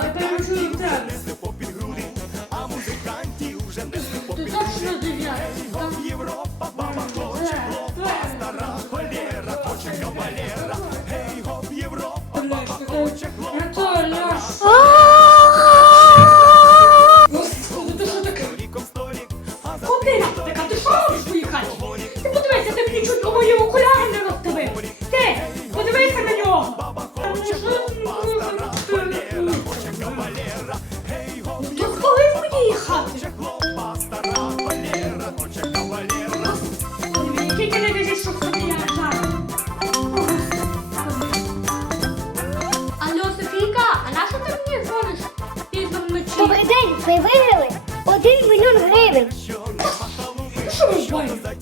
Але перечую тебе. несли попід а музикантів вже несли Ти точно дев'ятий. Там Європа, баба хоче хлопа, стара холєра, хоче кавалера. Гей, гоп, Європа, баба хоче хлопа. Господи, ти що таке? Куди така? Ти що робиш в моїй хаті? Ти подивися, ти мені чуть у мої тільки не кажіть, що в собі. Алло, Софійка, а на що ти мені дзвониш? Пізно вночі. Добрий день, ви виграли один мільйон гривень. Що ви знаєте? За